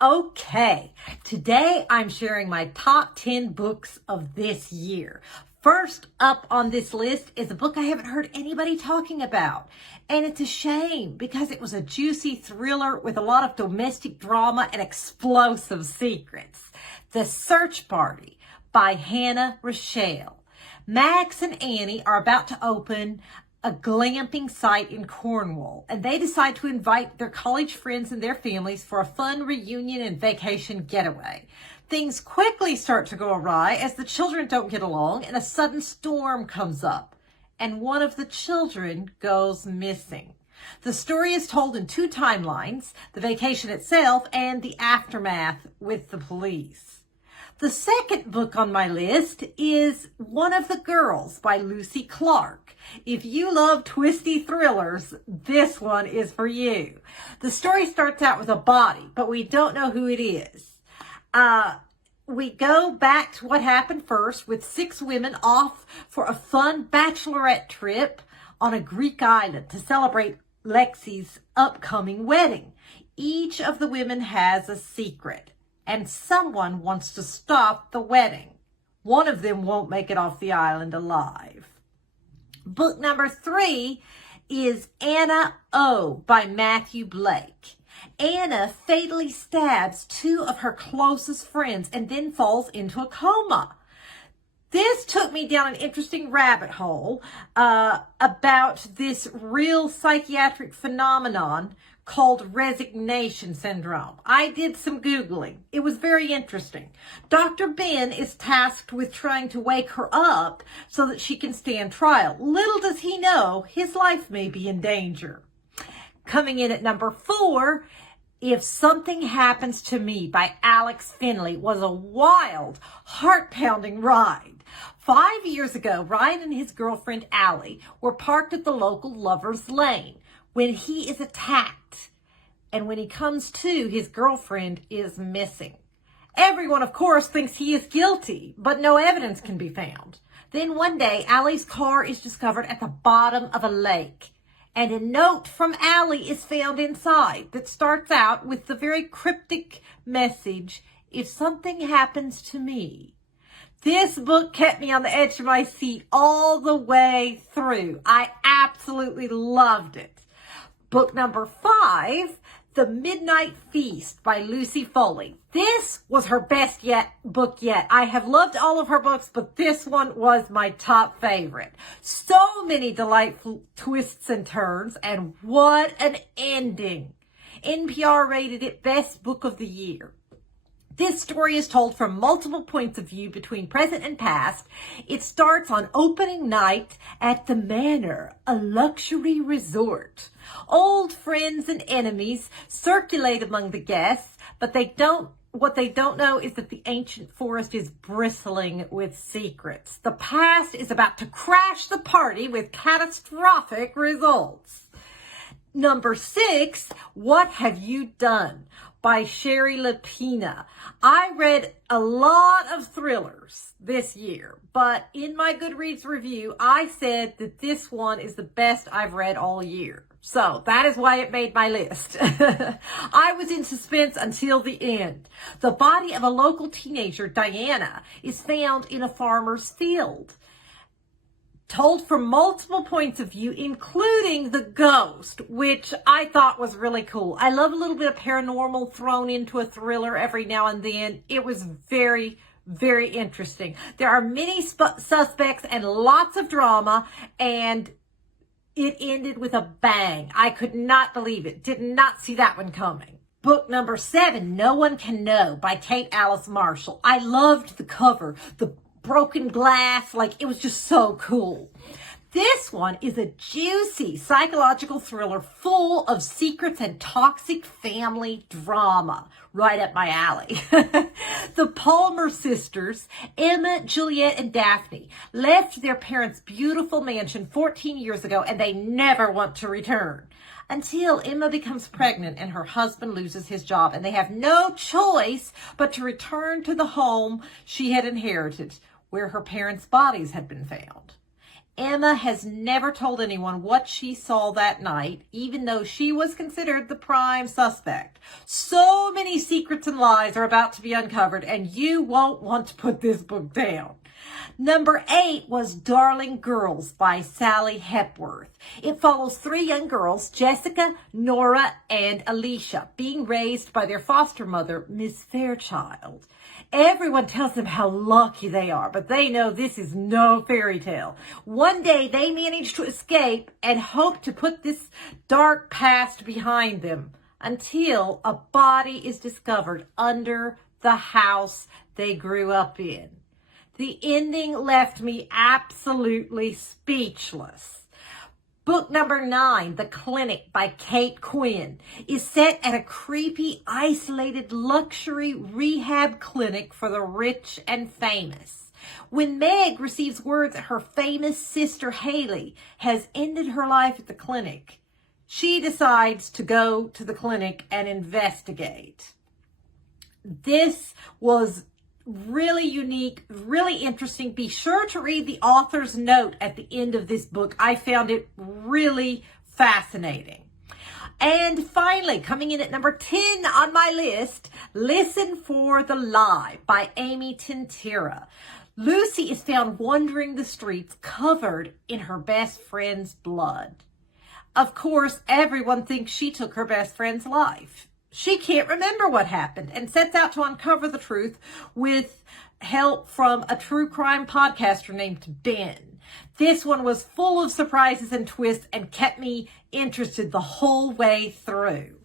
Okay, today I'm sharing my top 10 books of this year. First up on this list is a book I haven't heard anybody talking about. And it's a shame because it was a juicy thriller with a lot of domestic drama and explosive secrets. The Search Party by Hannah Rochelle. Max and Annie are about to open a glamping site in Cornwall, and they decide to invite their college friends and their families for a fun reunion and vacation getaway. Things quickly start to go awry as the children don't get along and a sudden storm comes up, and one of the children goes missing. The story is told in two timelines, the vacation itself and the aftermath with the police. The second book on my list is One of the Girls by Lucy Clark. If you love twisty thrillers, this one is for you. The story starts out with a body, but we don't know who it is. We go back to what happened first with 6 women off for a fun bachelorette trip on a Greek island to celebrate Lexi's upcoming wedding. Each of the women has a secret, and someone wants to stop the wedding. One of them won't make it off the island alive. Book number 3 is Anna O by Matthew Blake. Anna fatally stabs 2 of her closest friends and then falls into a coma. This took me down an interesting rabbit hole about this real psychiatric phenomenon called resignation syndrome. I did some Googling. It was very interesting. Dr. Ben is tasked with trying to wake her up so that she can stand trial. Little does he know, his life may be in danger. Coming in at number 4, If Something Happens to Me by Alex Finley was a wild, heart-pounding ride. 5 years ago, Ryan and his girlfriend Allie were parked at the local Lover's Lane when he is attacked. And when he comes to, his girlfriend is missing. Everyone, of course, thinks he is guilty, but no evidence can be found. Then one day, Allie's car is discovered at the bottom of a lake. And a note from Allie is found inside that starts out with the very cryptic message, "If something happens to me." This book kept me on the edge of my seat all the way through. I absolutely loved it. Book number 5, The Midnight Feast by Lucy Foley. This was her best book yet. I have loved all of her books, but this one was my top favorite. So many delightful twists and turns, and what an ending. NPR rated it Best Book of the Year. This story is told from multiple points of view between present and past. It starts on opening night at the Manor, a luxury resort. Old friends and enemies circulate among the guests, but what they don't know is that the ancient forest is bristling with secrets. The past is about to crash the party with catastrophic results. Number 6, What Have You Done by Sherry Lapina. I read a lot of thrillers this year, but in my Goodreads review, I said that this one is the best I've read all year. So that is why it made my list. I was in suspense until the end. The body of a local teenager, Diana, is found in a farmer's field. Told from multiple points of view, including the ghost, which I thought was really cool. I love a little bit of paranormal thrown into a thriller every now and then. It was very, very interesting. There are many suspects and lots of drama, and it ended with a bang. I could not believe it. Did not see that one coming. Book number 7, No One Can Know by Kate Alice Marshall. I loved the cover, the broken glass, like it was just so cool. This one is a juicy psychological thriller full of secrets and toxic family drama. Right up my alley. The Palmer sisters, Emma, Juliet, and Daphne, left their parents' beautiful mansion 14 years ago, and they never want to return. Until Emma becomes pregnant and her husband loses his job, and they have no choice but to return to the home she had inherited, where her parents' bodies had been found. Emma has never told anyone what she saw that night, even though she was considered the prime suspect. So many secrets and lies are about to be uncovered, and you won't want to put this book down. Number 8 was Darling Girls by Sally Hepworth. It follows 3 young girls, Jessica, Nora, and Alicia, being raised by their foster mother, Miss Fairchild. Everyone tells them how lucky they are, but they know this is no fairy tale. One day they manage to escape and hope to put this dark past behind them until a body is discovered under the house they grew up in. The ending left me absolutely speechless. Book number 9, The Clinic by Kate Quinn, is set at a creepy, isolated luxury rehab clinic for the rich and famous. When Meg receives word that her famous sister Haley has ended her life at the clinic, she decides to go to the clinic and investigate. This was really unique, really interesting. Be sure to read the author's note at the end of this book. I found it really fascinating. And finally, coming in at number 10 on my list, Listen for the Lie by Amy Tintera. Lucy is found wandering the streets covered in her best friend's blood. Of course, everyone thinks she took her best friend's life. She can't remember what happened and sets out to uncover the truth with help from a true crime podcaster named Ben. This one was full of surprises and twists and kept me interested the whole way through.